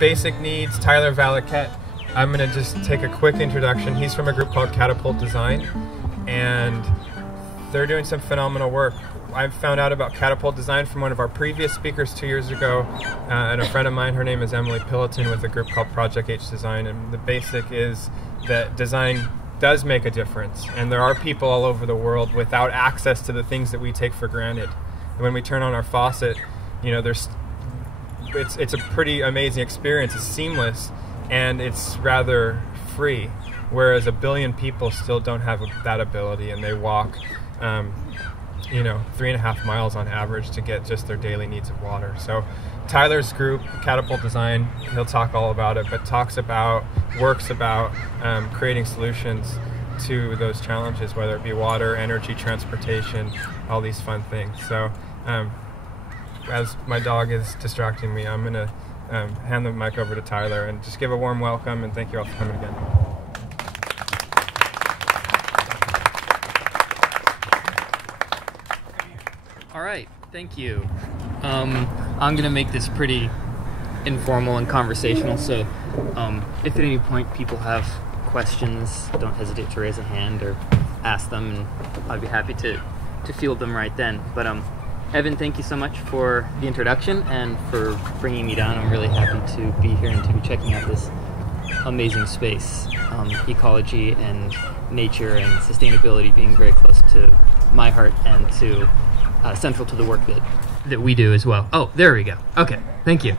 basic needs, Tyler Valiquette. I'm going to just take a quick introduction. He's from a group called Catapult Design, and they're doing some phenomenal work. I found out about Catapult Design from one of our previous speakers 2 years ago, and a friend of mine, her name is Emily Pillaton, with a group called Project H Design, and the basic is that design does make a difference, and there are people all over the world without access to the things that we take for granted. And when we turn on our faucet, you know, it's a pretty amazing experience. It's seamless, and it's rather free, whereas a billion people still don't have that ability, and they walk 3.5 miles on average to get just their daily needs of water. So Tyler's group, Catapult Design, he'll talk all about it, but works about creating solutions to those challenges, whether it be water, energy, transportation, all these fun things. So as my dog is distracting me, I'm going to hand the mic over to Tyler and just give a warm welcome, and thank you all for coming again. All right, thank you. I'm going to make this pretty informal and conversational, so if at any point people have questions, don't hesitate to raise a hand or ask them, and I'd be happy to field them right then. But Evan, thank you so much for the introduction and for bringing me down. I'm really happy to be here and to be checking out this amazing space. Ecology and nature and sustainability being very close to my heart and to central to the work that we do as well. Oh, there we go. Okay, thank you.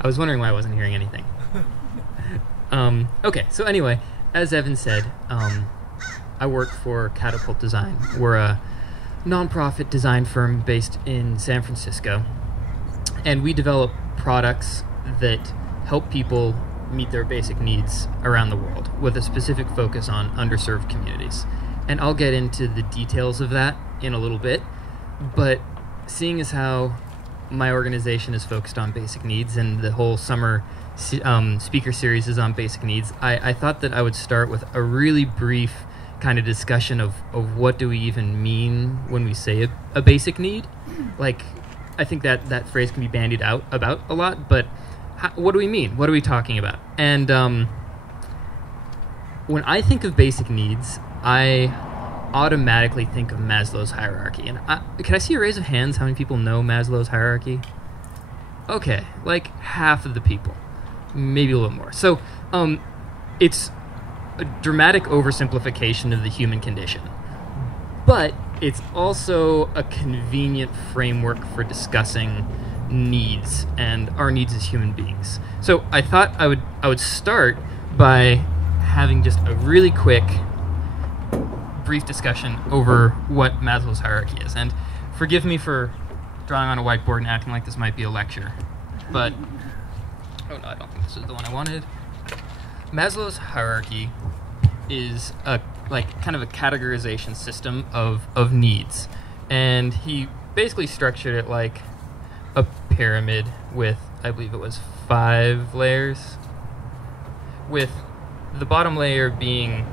I was wondering why I wasn't hearing anything. Okay, so anyway, as Evan said, I work for Catapult Design. We're a nonprofit design firm based in San Francisco, and we develop products that help people meet their basic needs around the world with a specific focus on underserved communities. And I'll get into the details of that in a little bit, but seeing as how my organization is focused on basic needs and the whole summer speaker series is on basic needs, I thought that I would start with a really brief kind of discussion of what do we even mean when we say a basic need. Like, I think that phrase can be bandied about a lot, but what do we mean? What are we talking about? And when I think of basic needs, I automatically think of Maslow's Hierarchy. And can I see a raise of hands how many people know Maslow's Hierarchy? Okay, like half of the people, maybe a little more. So it's a dramatic oversimplification of the human condition, but it's also a convenient framework for discussing needs and our needs as human beings. So I thought I would start by having just a really quick brief discussion over what Maslow's Hierarchy is. And forgive me for drawing on a whiteboard and acting like this might be a lecture, but oh no, I don't think this is the one I wanted. Maslow's Hierarchy is kind of a categorization system of needs, and he basically structured it like a pyramid with, I believe it was 5 layers, with the bottom layer being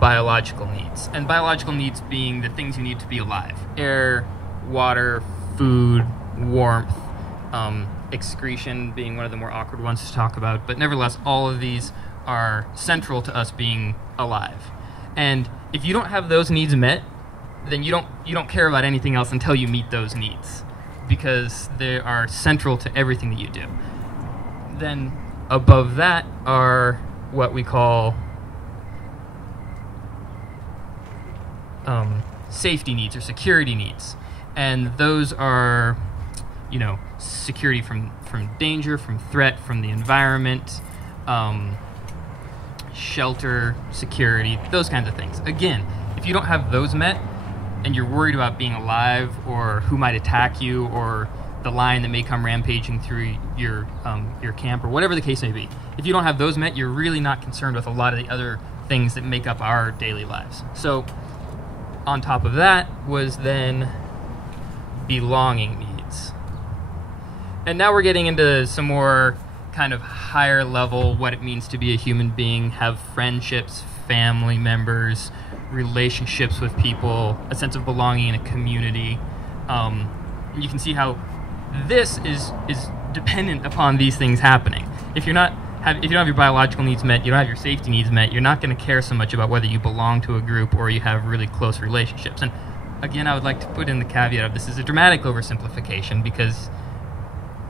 biological needs, and biological needs being the things you need to be alive: air, water, food, warmth, excretion being one of the more awkward ones to talk about, but nevertheless all of these are central to us being alive. And if you don't have those needs met, then you don't care about anything else until you meet those needs, because they are central to everything that you do. Then above that are what we call safety needs or security needs, and those are, security from danger, from threat, from the environment, shelter, security, those kinds of things. Again, if you don't have those met and you're worried about being alive or who might attack you or the lion that may come rampaging through your camp or whatever the case may be, if you don't have those met, you're really not concerned with a lot of the other things that make up our daily lives. So on top of that was then belonging needs. And now we're getting into some more kind of higher level, what it means to be a human being, have friendships, family members, relationships with people, a sense of belonging in a community. You can see how this is dependent upon these things happening. If you don't have your biological needs met, you don't have your safety needs met, you're not going to care so much about whether you belong to a group or you have really close relationships. And again, I would like to put in the caveat of this is a dramatic oversimplification, because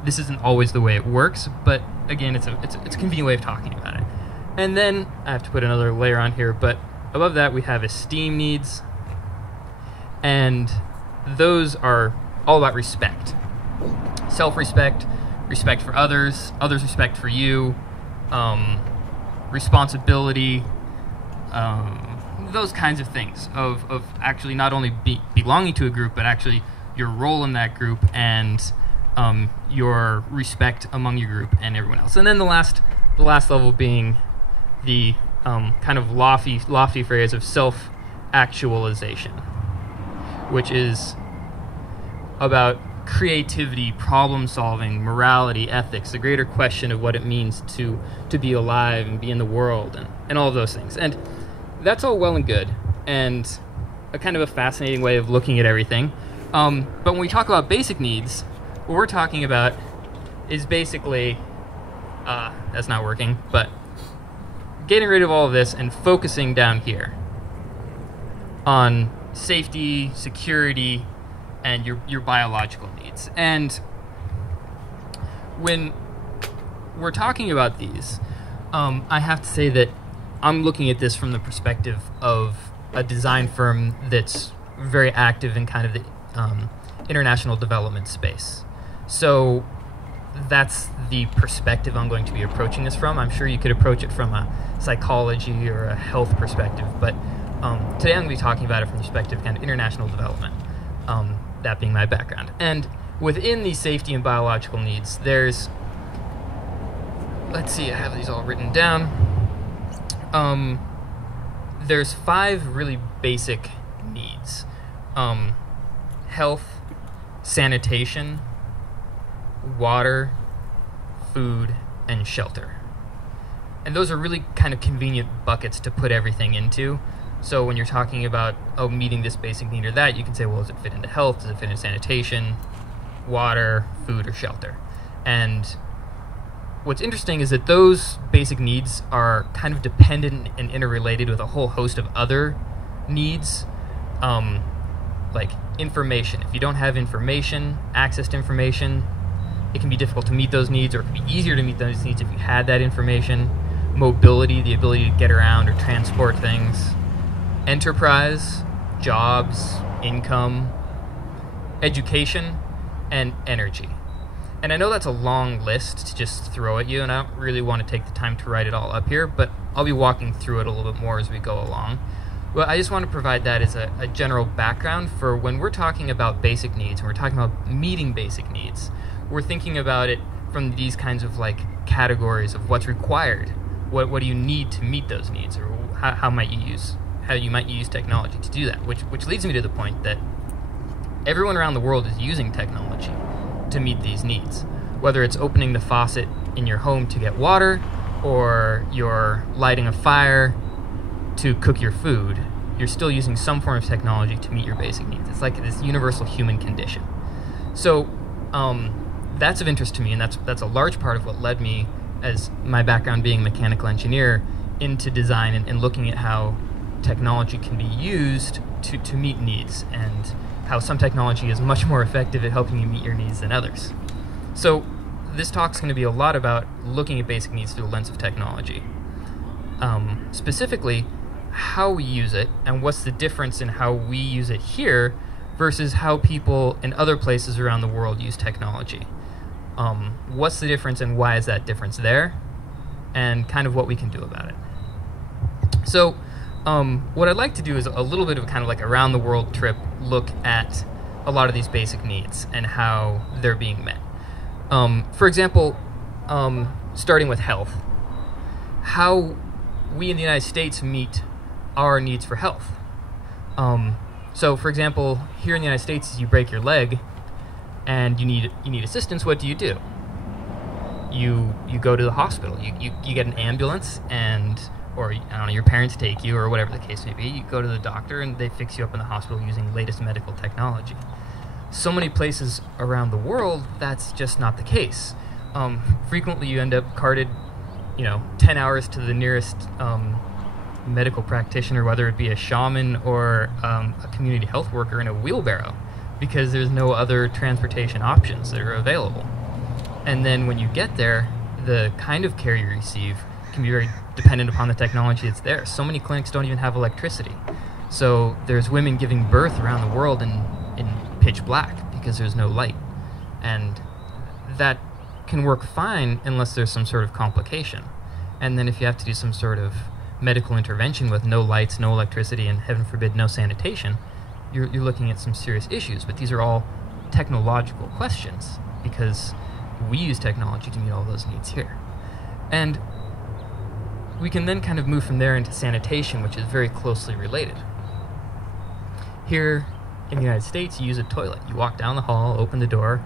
this isn't always the way it works, but again, it's a convenient way of talking about it. And then I have to put another layer on here, but above that we have esteem needs, and those are all about respect. Self-respect, respect for others, others' respect for you, responsibility, those kinds of things of actually not only belonging to a group, but actually your role in that group and your respect among your group and everyone else. And then the last level being the kind of lofty phrase of self-actualization, which is about creativity, problem solving, morality, ethics, the greater question of what it means to be alive and be in the world, and all of those things. And that's all well and good, and a kind of a fascinating way of looking at everything. But when we talk about basic needs, what we're talking about is basically, that's not working, but getting rid of all of this and focusing down here on safety, security, and your biological needs. And when we're talking about these, I have to say that I'm looking at this from the perspective of a design firm that's very active in kind of the international development space. So that's the perspective I'm going to be approaching this from. I'm sure you could approach it from a psychology or a health perspective, but today I'm going to be talking about it from the perspective of kind of international development, that being my background. And within these safety and biological needs, there's, let's see, I have these all written down. There's 5 really basic needs: health, sanitation, water, food, and shelter. And those are really kind of convenient buckets to put everything into. So when you're talking about, meeting this basic need or that, you can say, well, does it fit into health? Does it fit into sanitation, water, food, or shelter? And what's interesting is that those basic needs are kind of dependent and interrelated with a whole host of other needs, like information. If you don't have information, access to information, it can be difficult to meet those needs, or it can be easier to meet those needs if you had that information. Mobility, the ability to get around or transport things. Enterprise, jobs, income, education, and energy. And I know that's a long list to just throw at you, and I don't really want to take the time to write it all up here, but I'll be walking through it a little bit more as we go along. Well, I just want to provide that as a general background for when we're talking about basic needs, when we're talking about meeting basic needs, we're thinking about it from these kinds of like categories of what's required. What do you need to meet those needs, or how you might use technology to do that, which leads me to the point that everyone around the world is using technology to meet these needs. Whether it's opening the faucet in your home to get water, or you're lighting a fire to cook your food, you're still using some form of technology to meet your basic needs. It's like this universal human condition. So that's of interest to me, and that's a large part of what led me, as my background being a mechanical engineer, into design and looking at how technology can be used to meet needs, and how some technology is much more effective at helping you meet your needs than others. So this talk's going to be a lot about looking at basic needs through the lens of technology. Specifically, how we use it, and what's the difference in how we use it here versus how people in other places around the world use technology. What's the difference, and why is that difference there, and kind of what we can do about it. So what I'd like to do is a little bit of kind of like around the world trip look at a lot of these basic needs and how they're being met. For example, starting with health, how we in the United States meet our needs for health. So for example, here in the United States, you break your leg and you need assistance. What do? You go to the hospital. You get an ambulance, or I don't know, your parents take you, or whatever the case may be. You go to the doctor and they fix you up in the hospital using latest medical technology. So many places around the world, that's just not the case. frequently you end up carted, 10 hours to the nearest medical practitioner, whether it be a shaman or a community health worker in a wheelbarrow, because there's no other transportation options that are available. And then when you get there, the kind of care you receive can be very dependent upon the technology that's there. So many clinics don't even have electricity. So there's women giving birth around the world in pitch black because there's no light. And that can work fine unless there's some sort of complication. And then if you have to do some sort of medical intervention with no lights, no electricity, and heaven forbid, no sanitation, you're looking at some serious issues. But these are all technological questions because we use technology to meet all those needs here. And we can then kind of move from there into sanitation, which is very closely related. Here in the United States, you use a toilet. You walk down the hall, open the door,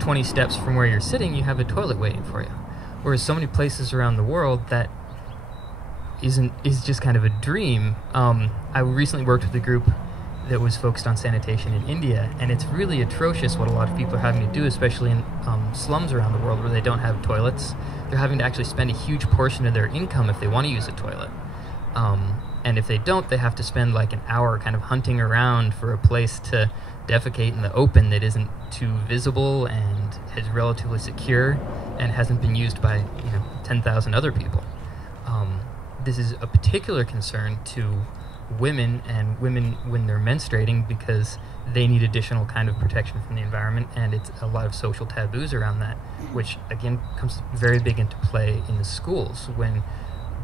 20 steps from where you're sitting, you have a toilet waiting for you. Whereas so many places around the world, that is just kind of a dream. I recently worked with a group that was focused on sanitation in India, and it's really atrocious what a lot of people are having to do, especially in slums around the world where they don't have toilets. They're having to actually spend a huge portion of their income if they want to use a toilet. And if they don't, they have to spend like an hour kind of hunting around for a place to defecate in the open that isn't too visible and is relatively secure and hasn't been used by 10,000 other people. This is a particular concern to women and women when they're menstruating because they need additional kind of protection from the environment, and it's a lot of social taboos around that, which again comes very big into play in the schools when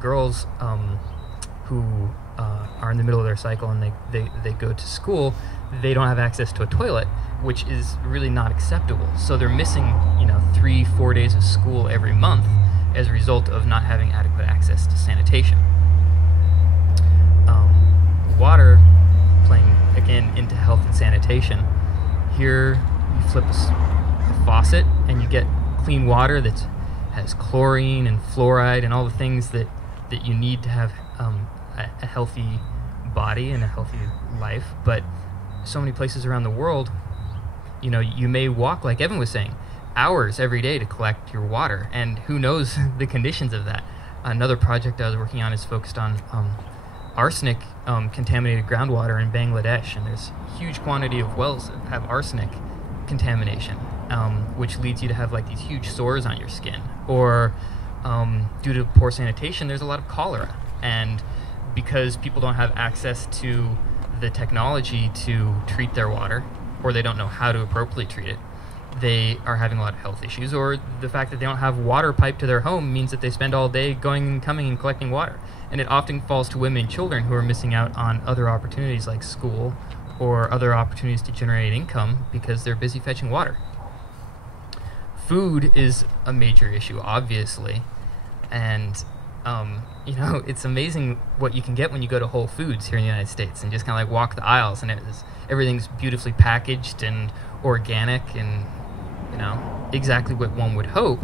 girls who are in the middle of their cycle and they go to school, they don't have access to a toilet, which is really not acceptable. So they're missing 3-4 days of school every month as a result of not having adequate access to sanitation. Water, playing again into health and sanitation. Here you flip a faucet and you get clean water that has chlorine and fluoride and all the things that you need to have a healthy body and a healthy life. But so many places around the world, you may walk, like Evan was saying, hours every day to collect your water, and who knows the conditions of that. Another project I was working on is focused on arsenic contaminated groundwater in Bangladesh, and there's a huge quantity of wells that have arsenic contamination, which leads you to have like these huge sores on your skin. Or due to poor sanitation, there's a lot of cholera, and because people don't have access to the technology to treat their water, or they don't know how to appropriately treat it, they are having a lot of health issues. Or the fact that they don't have water piped to their home means that they spend all day going and coming and collecting water. And it often falls to women and children who are missing out on other opportunities like school or other opportunities to generate income because they're busy fetching water. Food is a major issue, obviously. And, it's amazing what you can get when you go to Whole Foods here in the United States and just kind of like walk the aisles, and everything's beautifully packaged and organic and, exactly what one would hope.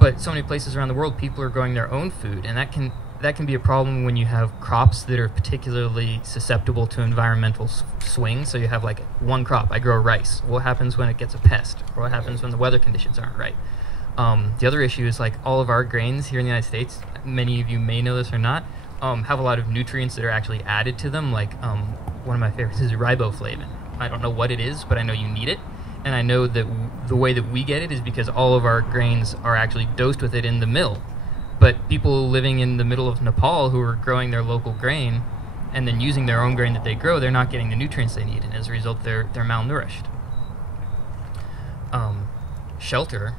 But so many places around the world, people are growing their own food, and that can be a problem when you have crops that are particularly susceptible to environmental swings. So you have like one crop, I grow rice. What happens when it gets a pest? Or what happens when the weather conditions aren't right? The other issue is like all of our grains here in the United States, many of you may know this or not, have a lot of nutrients that are actually added to them. Like one of my favorites is riboflavin. I don't know what it is, but I know you need it. And I know that the way that we get it is because all of our grains are actually dosed with it in the mill. But people living in the middle of Nepal who are growing their local grain and then using their own grain that they grow, they're not getting the nutrients they need, and as a result, they're malnourished. Shelter,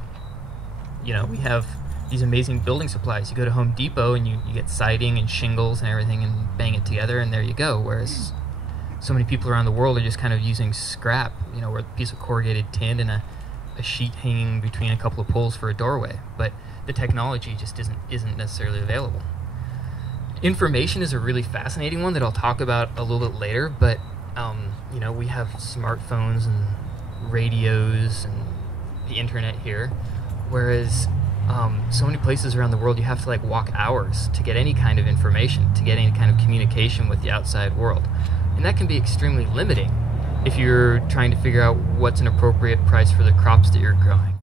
we have these amazing building supplies. You go to Home Depot and you get siding and shingles and everything and bang it together, and there you go. Whereas so many people around the world are just kind of using scrap, or a piece of corrugated tin and a sheet hanging between a couple of poles for a doorway. But the technology just isn't necessarily available. Information is a really fascinating one that I'll talk about a little bit later, but we have smartphones and radios and the internet here, whereas so many places around the world you have to like walk hours to get any kind of information, to get any kind of communication with the outside world. And that can be extremely limiting if you're trying to figure out what's an appropriate price for the crops that you're growing.